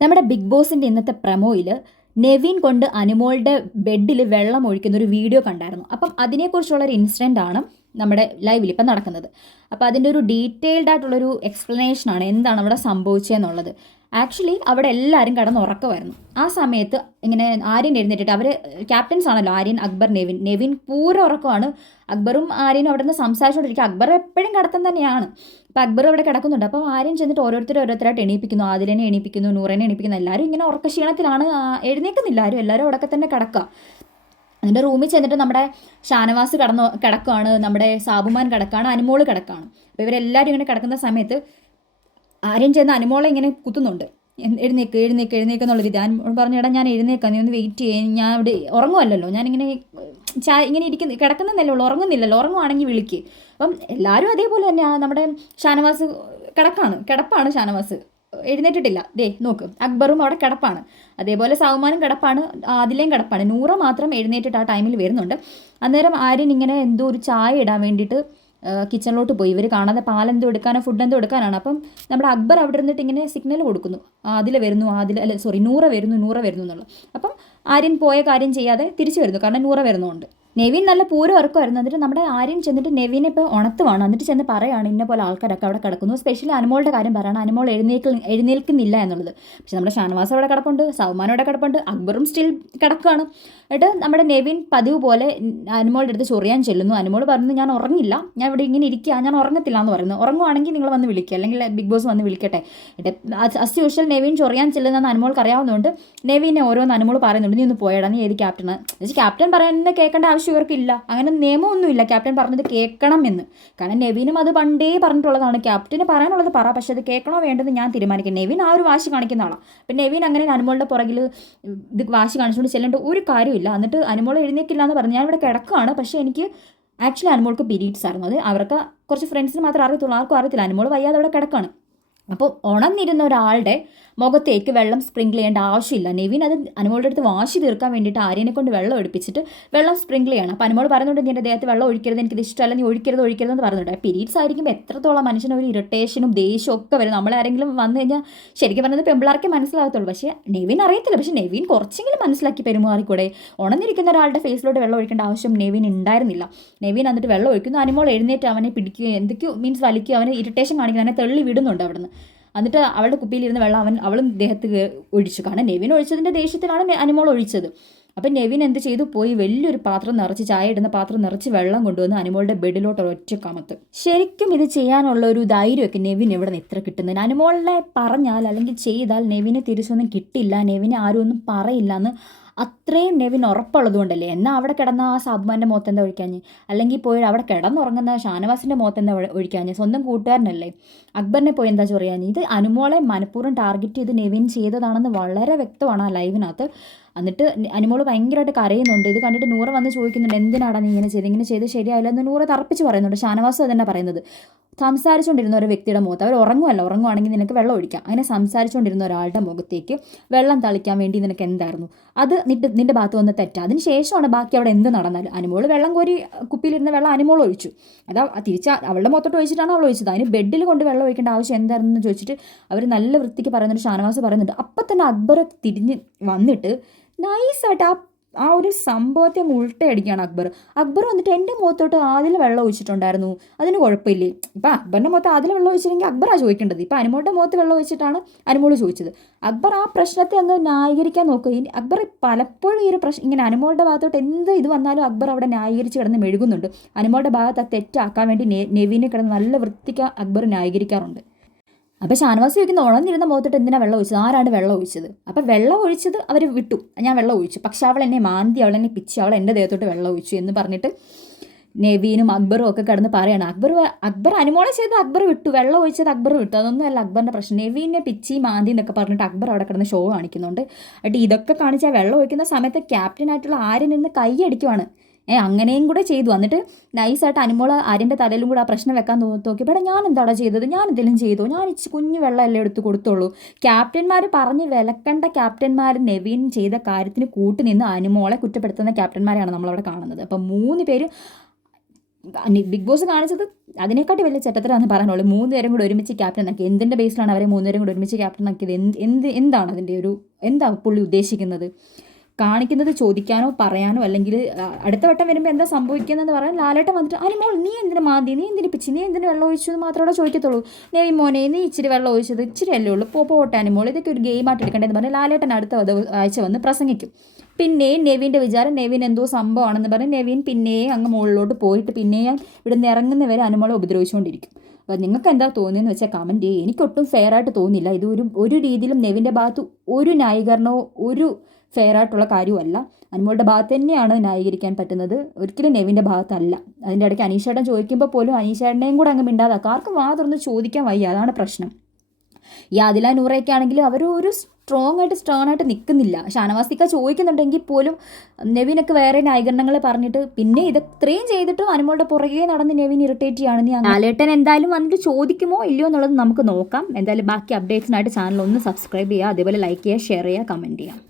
നമ്മുടെ ബിഗ് ബോസിൻ്റെ ഇന്നത്തെ പ്രമോയിൽ നെവിൻ കൊണ്ട് അനുമോളുടെ ബെഡിൽ വെള്ളം ഒഴിക്കുന്ന ഒരു വീഡിയോ കണ്ടായിരുന്നു. അപ്പം അതിനെക്കുറിച്ചുള്ള ഒരു ഇൻസിഡൻ്റ് ആണ് നമ്മുടെ ലൈവിൽ ഇപ്പം നടക്കുന്നത്. അപ്പോൾ അതിൻ്റെ ഒരു ഡീറ്റെയിൽഡ് ആയിട്ടുള്ളൊരു എക്സ്പ്ലനേഷനാണ് എന്താണ് അവിടെ സംഭവിച്ചതെന്നുള്ളത്. ആക്ച്വലി അവിടെ എല്ലാവരും കിടന്നുറക്കമായിരുന്നു. ആ സമയത്ത് ഇങ്ങനെ ആര്യൻ എഴുന്നേറ്റിട്ട് അവർ ക്യാപ്റ്റൻസ് ആണല്ലോ, ആര്യൻ, അക്ബർ, നെവിൻ പൂരം ഉറക്കമാണ്. അക്ബറും ആര്യനും അവിടെ നിന്ന് സംസാരിച്ചുകൊണ്ടിരിക്കുക. അക്ബർ എപ്പോഴും കിടത്തം തന്നെയാണ്. അപ്പോൾ അക്ബർ അവിടെ കിടക്കുന്നുണ്ട്. അപ്പോൾ ആര്യൻ ചെന്നിട്ട് ഓരോരുത്തരായിട്ട് എണീപ്പിക്കുന്നു. ആദിലിനെ എണീപ്പിക്കുന്നു, നൂറിനെ എണീപ്പിക്കുന്നു. എല്ലാവരും ഇങ്ങനെ ഉറക്കക്ഷീണത്തിലാണ്, എഴുന്നേൽക്കുന്നില്ല ആരും. എല്ലാവരും അവിടെ തന്നെ കിടക്കുക. അതിൻ്റെ റൂമിൽ ചെന്നിട്ട് നമ്മുടെ ഷാനവാസ് കിടക്കുകയാണ്, നമ്മുടെ സാബുമാൻ കിടക്കുകയാണ്, അനുമോള് കിടക്കുകയാണ്. അപ്പോൾ ഇവരെല്ലാവരും ഇങ്ങനെ കിടക്കുന്ന സമയത്ത് ആര്യൻ ചെന്ന് അനുമോളെ ഇങ്ങനെ കുത്തുന്നുണ്ട്. എഴുന്നേക്ക് എന്നുള്ള രീതി. അനുമോൾ പറഞ്ഞിടാ ഞാൻ എഴുന്നേക്കാം, നീ ഒന്ന് വെയിറ്റ് ചെയ്യേ, ഞാൻ ഇവിടെ ഉറങ്ങുമല്ലോ, ഞാനിങ്ങനെ ഇങ്ങനെ കിടക്കുന്നില്ലല്ലോ, ഉറങ്ങുന്നില്ലല്ലോ, ഉറങ്ങുവാണെങ്കിൽ വിളിക്ക്. അപ്പം എല്ലാവരും അതേപോലെ തന്നെ നമ്മുടെ ഷാനവാസ് കിടപ്പാണ് ഷാനവാസ്, എഴുന്നേറ്റിട്ടില്ല. നോക്ക്, അക്ബറും അവിടെ കിടപ്പാണ്. അതേപോലെ സൗമാനും കിടപ്പാണ്, ആദിലയും കിടപ്പാണ്. നൂറ മാത്രം എഴുന്നേറ്റിട്ട് ആ ടൈമിൽ വരുന്നുണ്ട്. അന്നേരം ആര്യൻ ഇങ്ങനെ എന്തോ ഒരു ചായ ഇടാൻ വേണ്ടിയിട്ട് കിച്ചണിലോട്ട് പോയി. ഇവർ കാണാതെ പാലെന്തോ എടുക്കാനോ ഫുഡ് എന്തോ എടുക്കാനാണ്. അപ്പം നമ്മുടെ അക്ബർ അവിടെ ഇരുന്നിട്ട് ഇങ്ങനെ സിഗ്നൽ കൊടുക്കുന്നു, നൂറ വരുന്നു എന്നുള്ളത്. അപ്പം ആര്യൻ പോയ കാര്യം ചെയ്യാതെ തിരിച്ചു വരുന്നു, കാരണം നൂറ വരുന്നുണ്ട്. നെവിൻ നല്ല പൂരം ഉറക്കമായിരുന്നു. എന്നിട്ട് നമ്മുടെ ആര്യൻ ചെന്നിട്ട് നെവിനെ ഇപ്പോൾ ഉണർത്തുവാണ്. എന്നിട്ട് ചെന്ന് പറയാണ് ഇന്ന പോലെ ആൾക്കാരൊക്കെ അവിടെ കിടക്കുന്നു. സ്പെഷ്യലി അനുമോളുടെ കാര്യം പറയണം, അനുമോൾ എഴുന്നേൽക്കുന്നില്ല എന്നുള്ളത്. പക്ഷെ നമ്മുടെ ഷാനവാസ് അവിടെ കിടപ്പുണ്ട്, സൗമാൻ അവിടെ കിടപ്പുണ്ട്, അക്ബറും സ്റ്റിൽ കിടക്കുകയാണ്. എന്നിട്ട് നമ്മുടെ നെവിൻ പതിവ് പോലെ അനുമോളുടെ അടുത്ത് ചൊറിയാൻ ചെല്ലുന്നു. അനുമോൾ പറയുന്നു ഞാൻ ഉറങ്ങില്ല, ഞാൻ ഇവിടെ ഇങ്ങനെ ഇരിക്കുക, ഞാൻ ഉറങ്ങത്തില്ല എന്ന് പറയുന്നു. ഉറങ്ങുവാണെങ്കിൽ നിങ്ങൾ വന്ന് വിളിക്കുക, അല്ലെങ്കിൽ ബിഗ് ബോസ് വന്ന് വിളിക്കട്ടെ. അസ് യൂഷ്വൽ നെവിൻ ചൊറിയാൻ ചെല്ലുന്നതെന്ന് അനുമോൾക്ക് അറിയാവുന്നതുകൊണ്ട് നെവിനെ ഓരോന്ന് അനുമോൾ പറയുന്നുണ്ട്, നീ ഒന്ന് പോയടാ, നീ ഏത് ക്യാപ്റ്റനാണ്. ക്യാപ്റ്റൻ പറയുന്നത് കേൾക്കേണ്ട ആവശ്യം ഇവർക്കില്ല, അങ്ങനെ നിയമമൊന്നുമില്ല ക്യാപ്റ്റൻ പറഞ്ഞത് കേൾക്കണം എന്ന്. കാരണം നെവിനും അത് പണ്ടേ പറഞ്ഞിട്ടുള്ളതാണ്, ക്യാപ്റ്റന് പറയാനുള്ളത് പറ, പക്ഷെ അത് കേൾക്കണോ വേണ്ടത് ഞാൻ തീരുമാനിക്കും. നെവിൻ ആ ഒരു വാശി കാണിക്കുന്ന ആളാണ്. അപ്പം നെവിൻ അങ്ങനെ അനുമോളുടെ പുറകിൽ ഇത് വാശി കാണിച്ചുകൊണ്ട് ചെല്ലേണ്ട ഒരു കാര്യമില്ല. എന്നിട്ട് അനുമോൾ എഴുന്നേക്കില്ല എന്ന് പറഞ്ഞു, ഞാൻ ഇവിടെ കിടക്കുകയാണ്. പക്ഷേ എനിക്ക് ആക്ച്വലി അനുമോൾക്ക് പീരീഡ്സ് ആയിരുന്നു. അത് അവർക്ക് കുറച്ച് ഫ്രണ്ട്സിന് മാത്രമേ അറിയത്തുള്ളൂ, ആർക്കും അറിയത്തില്ല. അനുമോൾ വയ്യാതെ അവിടെ കിടക്കുകയാണ്. അപ്പോൾ ഉണർന്നിരുന്ന ഒരാളുടെ മുഖത്തേക്ക് വെള്ളം സ്പ്രിങ്കിൾ ചെയ്യേണ്ട ആവശ്യമില്ല. നെവിൻ അത് അനുമോളുടെ അടുത്ത് വാശി തീർക്കാൻ വേണ്ടിയിട്ട് ആര്യനെ കൊണ്ട് വെള്ളം ഒഴിപ്പിച്ചിട്ട് വെള്ളം സ്പ്രിങ്കിൾ ചെയ്യണം. അപ്പോൾ അനുമോൾ പറയുന്നുണ്ട് നിൻ്റെ ദേഹത്ത് വെള്ളം ഒഴിക്കരുത്, എനിക്കിത് ഇഷ്ടമല്ല, നീ ഒഴിക്കരുതെന്ന് പറയുന്നുണ്ട്. പീരീഡ്സ് ആയിരിക്കുമ്പോൾ എത്രത്തോളം മനുഷ്യന് ഒരു ഇറിറ്റേഷനും ദേഷ്യവും ഒക്കെ വരും. നമ്മളാരെങ്കിലും വന്നു കഴിഞ്ഞാൽ ശരിക്കും പറഞ്ഞത് പെമ്പിളാർക്കേ മനസ്സിലാകത്തുള്ളൂ. പക്ഷേ നെവിൻ അറിയത്തില്ല. പക്ഷേ നെവിൻ കുറച്ചെങ്കിലും മനസ്സിലാക്കി പെരുമാറിക്കൂടെ. ഉണർന്നിരിക്കുന്ന ഒരാളുടെ ഫേസിലോട്ട് വെള്ളം ഒഴിക്കേണ്ട ആവശ്യം നെവിൻ ഉണ്ടായിരുന്നില്ല. നെവിൻ എന്നിട്ട് വെള്ളം ഒഴിക്കുന്നു. അനുമോൾ എഴുന്നേറ്റ് അവനെ പിടിക്കുകയോ എന്തൊക്കെയോ മീൻസ് വലിക്കുകയോ, അവനെ ഇറിറ്റേഷൻ കാണിക്കുക, അവനെ തള്ളി വിടുന്നുണ്ട് അവിടുന്ന്. എന്നിട്ട് അവളുടെ കുപ്പിയിലിരുന്ന വെള്ളം അവളും ദേഹത്ത് ഒഴിച്ചു. കാരണം നെവിൻ ഒഴിച്ചതിൻ്റെ ദേഷ്യത്തിലാണ് അനുമോൾ ഒഴിച്ചത്. അപ്പം നെവിൻ എന്ത് ചെയ്തു, പോയി വലിയൊരു പാത്രം നിറച്ച്, ചായ ഇടുന്ന പാത്രം നിറച്ച് വെള്ളം കൊണ്ടുവന്ന് അനുമോളുടെ ബെഡിലോട്ട് ഒറ്റ കമത്ത്. ശരിക്കും ഇത് ചെയ്യാനുള്ള ഒരു ധൈര്യമൊക്കെ നെവിൻ എവിടെ നിന്ന് ഇത്ര കിട്ടുന്നതിന്? അനുമോളിനെ പറഞ്ഞാൽ അല്ലെങ്കിൽ ചെയ്താൽ നെവിനെ തിരിച്ചൊന്നും കിട്ടില്ല, നെവിനെ ആരും ഒന്നും പറയില്ല എന്ന് അത്രയും നെവിൻ ഉറപ്പുള്ളത് കൊണ്ടല്ലേ. എന്നാൽ അവിടെ കിടന്ന ആ സാബുമാൻ്റെ മുഖത്ത് എന്താ ഒഴിക്കാഞ്ഞ്? അല്ലെങ്കിൽ പോയി അവിടെ കിടന്നുറങ്ങുന്ന ഷാനവാസിൻ്റെ മുഖത്ത് എന്താ ഒഴിക്കാഞ്ഞ്? സ്വന്തം കൂട്ടുകാരനല്ലേ. അക്ബറിനെ പോയി എന്താ ചൊറിയാഞ്ഞ്? ഇത് അനുമോളെ മനഃപൂർവ്വം ടാർഗറ്റ് ചെയ്ത് നെവിൻ ചെയ്തതാണെന്ന് വളരെ വ്യക്തമാണ് ആ ലൈവിനകത്ത്. എന്നിട്ട് അനുമോൾ ഭയങ്കരമായിട്ട് കരയുന്നുണ്ട്. ഇത് കണ്ടിട്ട് നൂറ വന്ന് ചോദിക്കുന്നുണ്ട്, എന്തിനാടാ നീ ഇങ്ങനെ ചെയ്ത് ശരിയായില്ല എന്ന് നൂറ തറപ്പിച്ച് പറയുന്നുണ്ട്. ഷാനവാസ് അതന്നെ പറയുന്നത്. സംസാരിച്ചുകൊണ്ടിരുന്ന ഒരു വ്യക്തിയുടെ മുഖത്ത്, അവർ ഉറങ്ങുവാണെങ്കിൽ നിനക്ക് വെള്ളം ഒഴിക്കാം. അങ്ങനെ സംസാരിച്ചുകൊണ്ടിരുന്ന ഒരാളുടെ മുഖത്തേക്ക് വെള്ളം തളിക്കാൻ വേണ്ടി നിനക്ക് എന്തായിരുന്നു? അത് നിന്റെ ഭാഗത്ത് വന്ന് തെറ്റാ. അതിന് ശേഷമാണ് ബാക്കി അവിടെ എന്ത് നടന്നാലും. അനുമോൾ വെള്ളം കോരി കുപ്പിയിലിരുന്ന വെള്ളം അനുമോൾ ഒഴിച്ചു. അതാ തിരിച്ച് അവളുടെ മുഖത്തോട്ട് ഒഴിച്ചിട്ടാണ് അവൾ ഒഴിച്ചത്. അതിന് ബെഡിൽ കൊണ്ട് വെള്ളം ഒഴിക്കേണ്ട ആവശ്യം എന്തായിരുന്നു എന്ന് ചോദിച്ചിട്ട് അവർ നല്ല വൃത്തിക്ക് പറയുന്നുണ്ട്. ഷാനവാസ് പറയുന്നുണ്ട്. അപ്പം തന്നെ അക്ബർ തിരിഞ്ഞ് വന്നിട്ട് നൈസായിട്ട് ആ ഒരു സംഭവത്തെ ഉൾട്ടയടിക്കുകയാണ് അക്ബർ വന്നിട്ട് എൻ്റെ മുഖത്തോട്ട് ആദിൽ വെള്ളം ഒഴിച്ചിട്ടുണ്ടായിരുന്നു, അതിന് കുഴപ്പമില്ലേ? ഇപ്പം അക്ബറിൻ്റെ മുഖത്ത് ആദിൽ വെള്ളം ഒഴിച്ചില്ലെങ്കിൽ അക്ബറാണ് ചോദിക്കേണ്ടത്. ഇപ്പം അനുമോളുടെ മുഖത്ത് വെള്ളം ഒഴിച്ചിട്ടാണ് അനുമോൾ ചോദിച്ചത്. അക്ബർ ആ പ്രശ്നത്തെ അങ്ങ് ന്യായീകരിക്കാൻ നോക്കുക. അക്ബർ പലപ്പോഴും ഈ ഒരു ഇങ്ങനെ അനുമോളുടെ ഭാഗത്തോട്ട് എന്ത് ഇത് വന്നാലും അക്ബർ അവിടെ ന്യായീകരിച്ച് കിടന്ന് മെഴുകുന്നുണ്ട്. അനുമോളുടെ ഭാഗത്ത് ആ തെറ്റാക്കാൻ വേണ്ടി നെവിനെ കിടന്ന് നല്ല വൃത്തിക്ക് അക്ബർ ന്യായീകരിക്കാറുണ്ട്. അപ്പോൾ ഷാനവാസ് ചോദിക്കുന്ന ഉണർന്നിരുന്ന മുഖത്തോട്ട് എന്തിനാണ് വെള്ളം ഒഴിച്ചത്, ആരാണ് വെള്ളം ഒഴിച്ചത്? അപ്പോൾ വെള്ളം ഒഴിച്ചത് അവർ വിട്ടു, ഞാൻ വെള്ളം ഒഴിച്ചു. പക്ഷെ അവൾ എന്നെ മാന്തി, അവൾ എന്നെ പിച്ചി, അവൾ എൻ്റെ ദേഹത്തോട്ട് വെള്ളം ഒഴിച്ചു എന്ന് പറഞ്ഞിട്ട് നെവീനും അക്ബറും ഒക്കെ കിടന്ന് പറയാണ്. അക്ബർ അനുമോളെ ചെയ്ത് അക്ബർ വിട്ടു, വെള്ളം ഒഴിച്ചത് അക്ബർ വിട്ടു. അതൊന്നും അല്ല അക്ബറിൻ്റെ പ്രശ്നം. നെവീനെ പിച്ചി മാന്തി എന്നൊക്കെ പറഞ്ഞിട്ട് അക്ബർ അവിടെ കിടന്ന് ഷോ കാണിക്കുന്നുണ്ട്. എന്നിട്ട് ഇതൊക്കെ കാണിച്ചാൽ വെള്ളം ഒഴിക്കുന്ന സമയത്ത് ക്യാപ്റ്റനായിട്ടുള്ള ആര്യൻ നിന്ന് കൈയടിക്കുവാണ്. അങ്ങനെയും കൂടെ ചെയ്തു. എന്നിട്ട് നൈസായിട്ട് അനുമോൾ ആര്യൻ്റെ തലയിലും കൂടെ ആ പ്രശ്നം വെക്കാൻ നോക്കിയപ്പോൾ ഞാൻ എന്താടാ ചെയ്തത്, ഞാൻ എന്തെങ്കിലും ചെയ്തു, ഞാൻ കുഞ്ഞു വെള്ളമല്ലേ എടുത്ത് കൊടുത്തോളൂ. ക്യാപ്റ്റന്മാർ പറഞ്ഞ് വിലക്കേണ്ട ക്യാപ്റ്റന്മാർ നെവിൻ ചെയ്ത കാര്യത്തിന് കൂട്ടുനിന്ന് അനുമോളെ കുറ്റപ്പെടുത്തുന്ന ക്യാപ്റ്റന്മാരെയാണ് നമ്മളവിടെ കാണുന്നത്. അപ്പം 3 പേര് ബിഗ് ബോസ് കാണിച്ചത് അതിനെക്കാട്ടി വലിയ ചെറ്റത്തരാന്ന് പറയാനുള്ളൂ. 3 പേരും കൂടെ ഒരുമിച്ച് ക്യാപ്റ്റൻ ആക്കി. എന്തിൻ്റെ ബേസിലാണ് അവരെ 3 പേരും കൂടെ ഒരുമിച്ച് ക്യാപ്റ്റൻ ആക്കിയത്? എന്താണ് അതിൻ്റെ എന്താ പുള്ളി ഉദ്ദേശിക്കുന്നത്? കാണിക്കുന്നത് ചോദിക്കാനോ പറയാനോ, അല്ലെങ്കിൽ അടുത്ത വട്ടം വരുമ്പോൾ എന്താ സംഭവിക്കുന്നതെന്ന് പറയാൻ ലാലേട്ടൻ വന്നിട്ട് അനിമോൾ നീ എന്തിനു മാന്തി, നീ എന്തിനു പിച്ചി, നീ എന്തിനു വെള്ളം ഒഴിച്ചു എന്ന് മാത്രമേ ചോദിക്കത്തുള്ളൂ. നെവിൻ മോനെ നീ ഇച്ചിരി വെള്ളം ഒഴിച്ചത് ഇച്ചിരി അല്ലേ ഉള്ളൂ, പോട്ടെ അനിമോൾ, ഇതൊക്കെ ഒരു ഗെയിമായിട്ട് എടുക്കേണ്ടതെന്ന് പറഞ്ഞാൽ ലാലേട്ടൻ അടുത്ത ആഴ്ച വന്ന് പ്രസംഗിക്കും. പിന്നെയും നെവിൻ്റെ വിചാരം നെവിൻ എന്തോ സംഭവമാണെന്ന് പറഞ്ഞ് നെവിൻ പിന്നെയും അങ്ങ് മുകളിലോട്ട് പോയിട്ട് പിന്നെയും ഇവിടുന്ന് ഇറങ്ങുന്നവരെ അനുമോളെ ഉപദ്രവിച്ചുകൊണ്ടിരിക്കും. അപ്പോൾ നിങ്ങൾക്ക് എന്താ തോന്നിയെന്ന് വെച്ചാൽ കമൻറ്റ് ചെയ്യുക. എനിക്കൊട്ടും ഫെയർ ആയിട്ട് തോന്നിയില്ല. ഇത് ഒരു രീതിയിലും നെവിൻ്റെ ഭാഗത്ത് ഒരു ന്യായീകരണമോ ഒരു ഫെയർ ആയിട്ടുള്ള കാര്യമല്ല. അനുമോളുടെ ഭാഗത്ത് തന്നെയാണ് ന്യായീകരിക്കാൻ പറ്റുന്നത്, ഒരിക്കലും നെവിൻ്റെ ഭാഗത്തല്ല. അതിൻ്റെ ഇടയ്ക്ക് അനീഷേട്ടൻ ചോദിക്കുമ്പോൾ പോലും അനീഷേട്ടനെയും കൂടെ അങ്ങ് മിണ്ടാതാക്കുക. ആർക്കും തുറന്ന് ചോദിക്കാൻ വയ്യ, അതാണ് പ്രശ്നം. ഈ ആദില നൂറയൊക്കെ ആണെങ്കിലും അവർ ഒരു സ്ട്രോങ് ആയിട്ട് നിൽക്കുന്നില്ല. ഷാനവാസിക്ക ചോദിക്കുന്നുണ്ടെങ്കിൽ പോലും നെവിനൊക്കെ വേറെ ന്യായീകരണങ്ങൾ പറഞ്ഞിട്ട് പിന്നെ ഇത്രയും ചെയ്തിട്ടും അനുമോളുടെ പുറകെ നടന്ന് നെവിൻ ഇറിറ്റേറ്റ് ചെയ്യുകയാണെന്ന് ലാലേട്ടൻ എന്തായാലും വന്നിട്ട് ചോദിക്കുമോ ഇല്ലയോ എന്നുള്ളത് നമുക്ക് നോക്കാം. എന്തായാലും ബാക്കി അപ്ഡേറ്റ്സിനായിട്ട് ചാനൽ ഒന്ന് സബ്സ്ക്രൈബ് ചെയ്യുക, അതേപോലെ ലൈക്ക് ചെയ്യുക, ഷെയർ ചെയ്യുക, കമൻറ്റ് ചെയ്യുക.